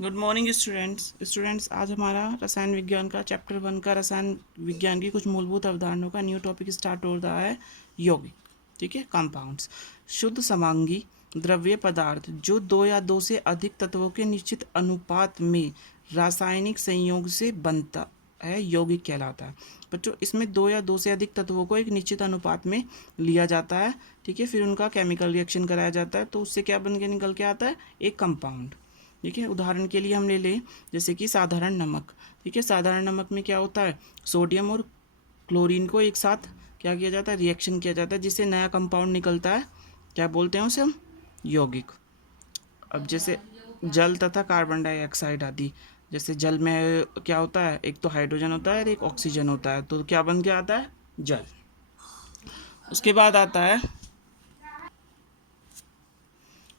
Good morning students आज हमारा रसायन विज्ञान का चैप्टर 1 का रसायन विज्ञान की कुछ मूलभूत अवधारणाओं का न्यू टॉपिक स्टार्ट हो रहा है। यौगिक, ठीक है। कंपाउंड्स शुद्ध समांगी द्रव्य पदार्थ जो दो या दो से अधिक तत्वों के निश्चित अनुपात में रासायनिक संयोग से बनता है, यौगिक कहलाता है। बच्चों, इसमें दो या दो से अधिक तत्वों को एक निश्चित अनुपात में लिया जाता है, ठीक है। फिर उनका केमिकल रिएक्शन कराया जाता है, तो उससे क्या बन के निकल के आता है, एक कंपाउंड। ठीक है, उदाहरण के लिए हम ले लें जैसे कि साधारण नमक। ठीक है, साधारण नमक में क्या होता है, सोडियम और क्लोरीन को एक साथ क्या किया जाता है, रिएक्शन किया जाता है, जिससे नया कंपाउंड निकलता है। क्या बोलते हैं उसे हम, यौगिक। अब जैसे जल तथा कार्बन डाइऑक्साइड आदि, जैसे जल में क्या होता है, एक तो हाइड्रोजन होता है और एक ऑक्सीजन होता है, तो क्या बन के आता है, जल। उसके बाद आता है,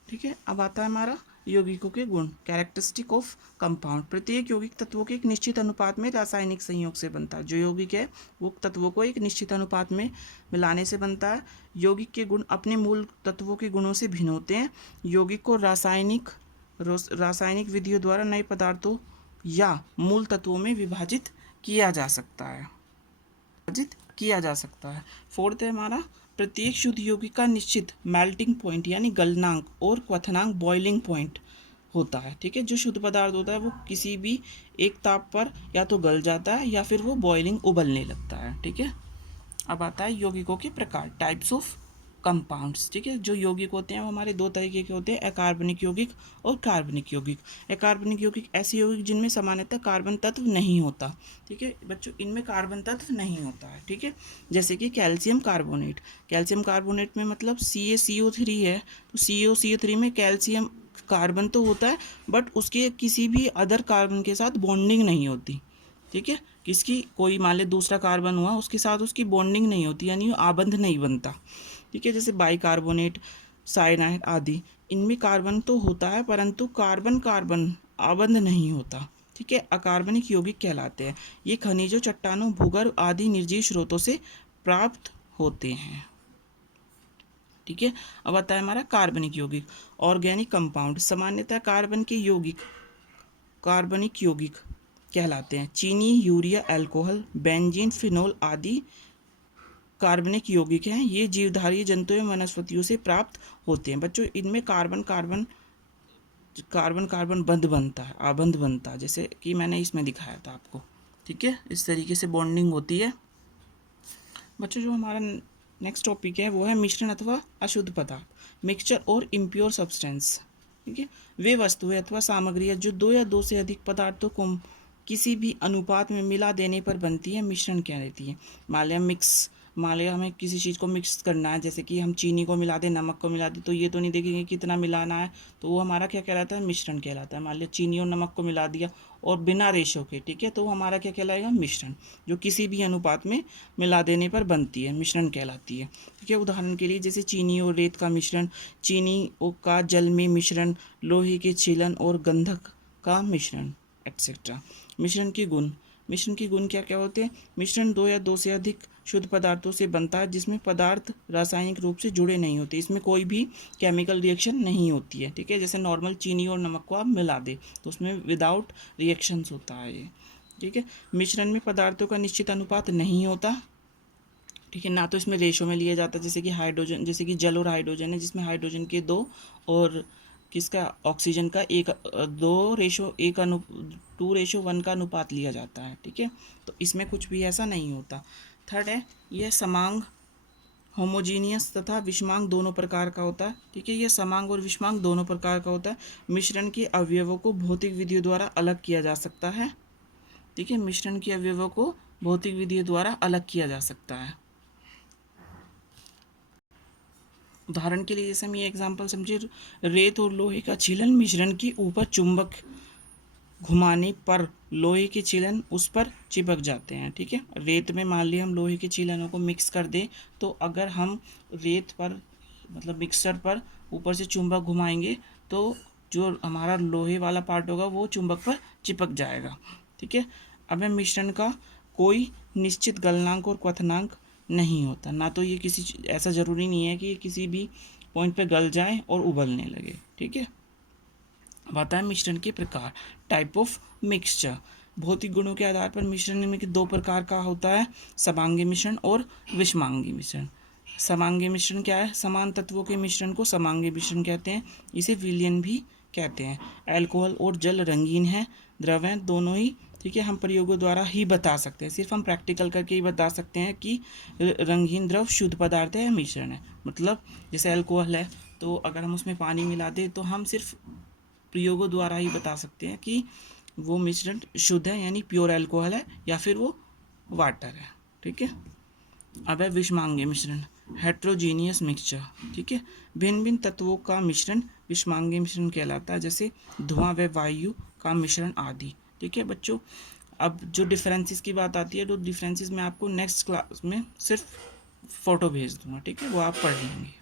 ठीक है, अब आता है हमारा यौगिकों के गुण, कैरेक्टरिस्टिक ऑफ कंपाउंड। प्रत्येक यौगिक तत्वों के एक निश्चित अनुपात में रासायनिक संयोग से बनता है। जो यौगिक है वो तत्वों को एक निश्चित अनुपात में मिलाने से बनता है। यौगिक के गुण अपने मूल तत्वों के गुणों से भिन्न होते हैं। यौगिक को रासायनिक विधियों द्वारा नए पदार्थों या मूल तत्वों में विभाजित किया जा सकता है, विभाजित किया जा सकता है। फोर्थ है हमारा, प्रत्येक शुद्ध यौगिक का निश्चित मेल्टिंग पॉइंट यानी गलनांक और क्वथनांक बॉइलिंग पॉइंट होता है। ठीक है, जो शुद्ध पदार्थ होता है वो किसी भी एक ताप पर या तो गल जाता है या फिर वो बॉइलिंग उबलने लगता है। ठीक है, अब आता है यौगिकों के प्रकार, टाइप्स ऑफ कंपाउंड्स। ठीक है, जो यौगिक होते हैं वो हमारे दो तरीके के होते हैं, अकार्बनिक यौगिक और कार्बनिक यौगिक। अकार्बनिक यौगिक ऐसे यौगिक जिनमें सामान्यतः कार्बन तत्व नहीं होता। ठीक है बच्चों, इनमें कार्बन तत्व नहीं होता है। ठीक है, जैसे कि कैल्शियम कार्बोनेट। कैल्शियम कार्बोनेट में मतलब CaCO3 है, तो CaCO3 में कैल्शियम कार्बन तो होता है, बट उसके किसी भी अदर कार्बन के साथ बॉन्डिंग नहीं होती। ठीक है, किसकी, कोई मान ले दूसरा कार्बन हुआ, उसके साथ उसकी बॉन्डिंग नहीं होती, यानी आबंध नहीं बनता। ठीक है, जैसे बाइकार्बोनेट, साइनाइड आदि, इनमें कार्बन तो होता है परंतु कार्बन कार्बन आबंध नहीं होता। ठीक है, अकार्बनिक यौगिक कहलाते हैं। ये खनिजों, चट्टानों, भूगर्भ आदि निर्जीव स्रोतों से प्राप्त होते हैं। ठीक है, अब आता है हमारा कार्बनिक यौगिक, ऑर्गेनिक कंपाउंड। सामान्यतः कार्बनिक यौगिक कहलाते हैं। चीनी, यूरिया, अल्कोहल, बेंजीन, फिनोल आदि कार्बनिक यौगिक हैं। ये जीवधारी जंतुओं एवं वनस्पतियों से प्राप्त होते हैं। बच्चों, इनमें कार्बन कार्बन कार्बन कार्बन बंध बनता है, आबंध बनता है, जैसे कि मैंने इसमें दिखाया था आपको। ठीक है, इस तरीके से बॉन्डिंग होती है। बच्चों, जो हमारा नेक्स्ट टॉपिक है वो है मिश्रण अथवा अशुद्ध पदार्थ, मिक्सचर और इम्प्योर सब्सटेंस। ठीक है, वे वस्तुएं अथवा सामग्रियां जो दो या दो से अधिक पदार्थों को किसी भी अनुपात में मिला देने पर बनती है, मिश्रण कहलाती है। मान लिया हमें किसी चीज़ को मिक्स करना है, जैसे कि हम चीनी को मिला दें, नमक को मिला दें, तो ये तो नहीं देखेंगे कितना मिलाना है, तो वो हमारा क्या कहलाता है, मिश्रण कहलाता है। मान लिया चीनी और नमक को मिला दिया और बिना रेशो के, ठीक है, तो वो हमारा क्या कहलाएगा, मिश्रण। जो किसी भी अनुपात में मिला देने पर बनती है, मिश्रण कहलाती है। ठीक है, उदाहरण के लिए जैसे चीनी और रेत का मिश्रण, चीनी का जल में मिश्रण, लोहे के छीलन और गंधक का मिश्रण, एक्सेट्रा। मिश्रण के गुण क्या क्या होते हैं। मिश्रण दो या दो से अधिक शुद्ध पदार्थों से बनता है जिसमें पदार्थ रासायनिक रूप से जुड़े नहीं होते, इसमें कोई भी केमिकल रिएक्शन नहीं होती है। ठीक है, जैसे नॉर्मल चीनी और नमक को आप मिला दें तो उसमें विदाउट रिएक्शंस होता है ये। ठीक है, मिश्रण में पदार्थों का निश्चित अनुपात नहीं होता। ठीक है, ना तो इसमें रेशो में लिया जाता है, जैसे कि हाइड्रोजन, जैसे कि जल और हाइड्रोजन है, जिसमें हाइड्रोजन के दो और किसका, ऑक्सीजन का एक, 2:1 का अनुपात लिया जाता है। ठीक है, तो इसमें कुछ भी ऐसा नहीं होता। थर्ड है, यह समांग, होमोजीनियस तथा विषमांग दोनों प्रकार का होता है। ठीक है, यह समांग और विषमांग दोनों प्रकार का होता है। मिश्रण के अवयवों को भौतिक विधियों द्वारा अलग किया जा सकता है। ठीक है, मिश्रण के अवयवों को भौतिक विधियों द्वारा अलग किया जा सकता है। उदाहरण के लिए जैसे हम ये एग्जांपल समझे, रेत और लोहे का छीलन मिश्रण के ऊपर चुंबक घुमाने पर लोहे के छीलन उस पर चिपक जाते हैं। ठीक है, रेत में मान लिया हम लोहे के छीलनों को मिक्स कर दें, तो अगर हम रेत पर मतलब मिक्सर पर ऊपर से चुंबक घुमाएंगे तो जो हमारा लोहे वाला पार्ट होगा वो चुंबक पर चिपक जाएगा। ठीक है, अब मिश्रण का कोई निश्चित गलनांक और क्वथनांक नहीं होता, ना तो ये किसी ऐसा ज़रूरी नहीं है कि ये किसी भी पॉइंट पे गल जाए और उबलने लगे। ठीक है, अब आता है मिश्रण के प्रकार, टाइप ऑफ मिक्सचर। भौतिक गुणों के आधार पर मिश्रण में दो प्रकार का होता है, समांगी मिश्रण और विषमांगी मिश्रण। समांगी मिश्रण क्या है? समान तत्वों के मिश्रण को समांगी मिश्रण कहते हैं, इसे विलयन भी कहते हैं। अल्कोहल और जल रंगीन है, द्रव हैं, दोनों ही, ठीक है, हम प्रयोगों द्वारा ही बता सकते हैं, सिर्फ हम प्रैक्टिकल करके ही बता सकते हैं कि रंगीन द्रव शुद्ध पदार्थ है या मिश्रण है। मतलब जैसे अल्कोहल है, तो अगर हम उसमें पानी मिला दें तो हम सिर्फ प्रयोगों द्वारा ही बता सकते हैं कि वो मिश्रण शुद्ध है, यानी प्योर अल्कोहल है, या फिर वो वाटर है। ठीक है। अब है विषमांगी मिश्रण, हेट्रोजीनियस मिक्सचर। ठीक है, भिन्न भिन्न तत्वों का मिश्रण विषमांगी मिश्रण कहलाता है, जैसे धुआं व वायु का मिश्रण आदि। ठीक है बच्चों, अब जो डिफरेंसेस की बात आती है, तो डिफरेंसेस मैं आपको नेक्स्ट क्लास में सिर्फ फ़ोटो भेज दूंगा, ठीक है, वो आप पढ़ लेंगे।